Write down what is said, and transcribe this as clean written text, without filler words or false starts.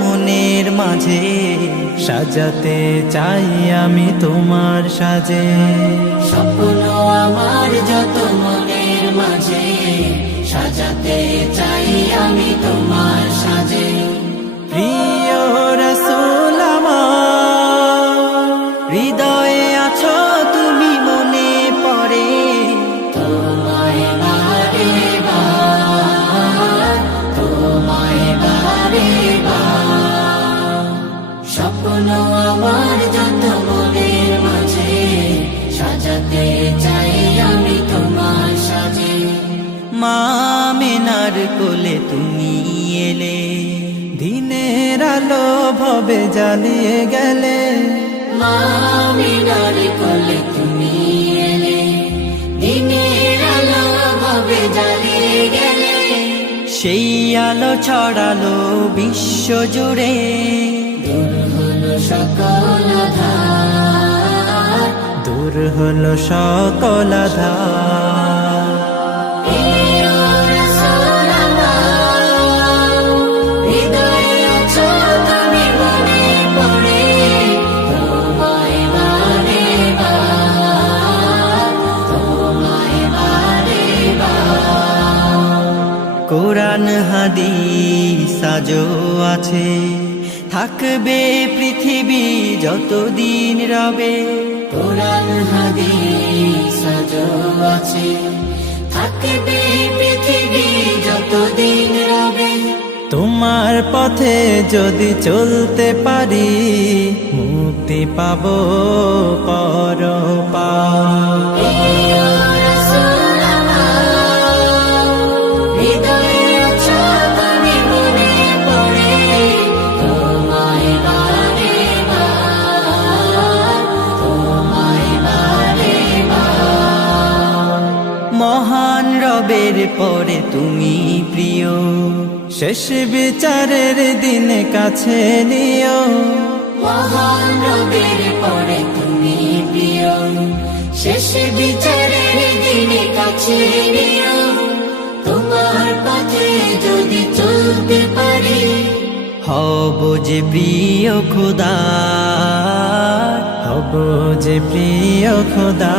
মনের মাঝে সাজাতে চাই আমি তোমার সাজে। স্বপ্ন আমার যত মনের মাঝে সাজাতে চাই আমি তোমার সাজে। প্রিয় রাসূল আমার, হৃদয়ে আছো তুমি মনে পড়ে তোমায় বারে বার, তোমায় বারে বার। স্বপ্ন আমার যত মনের মাঝে সাজাতে চাই আমি তোমার সাজে। মা আমিনার কোলে তুমি এলে, দিনের আলো ভবে জ্বালিয়ে গেলে। মা আমিনার কোলে তুমি এলে, দিনের আলো ভাবে জ্বালিয়ে গেলে। সেই আলো ছড়ালো বিশ্ব জুড়ে, দূর হলো সকল আঁধার, দূর হলো সকল আঁধার। প্রিয় রাসূল আমার, হৃদয়ে আছো তুমি মনে পড়ে তোমায় বারে বার, তোমায় বারে বার। কোরআন হাদিস আজও আছে, থাকবে পৃথিবী যতদিন রবে। কোরআন হাদিস আজও আছে, থাকবে পৃথিবী যতদিন রবে। তোমার পথে যদি চলতে পারি, মুক্তি পাবো পরপার। প্রিয় রাসূল আমার, হৃদয়ে আছো তুমি মনে পড়ে তোমায় বারে বার, তোমায় বারে বার। মহান রবের পরে তুমি প্রিয়, শেষ বিচারের দিনে কাছে নিও। মহান রবের পরে তুমি প্রিয়, শেষ বিচারের দিনে কাছে নিও। তোমার পথে যদি চলতে পারি, হব যে প্রিয় খোদা, হব যে প্রিয় খোদা।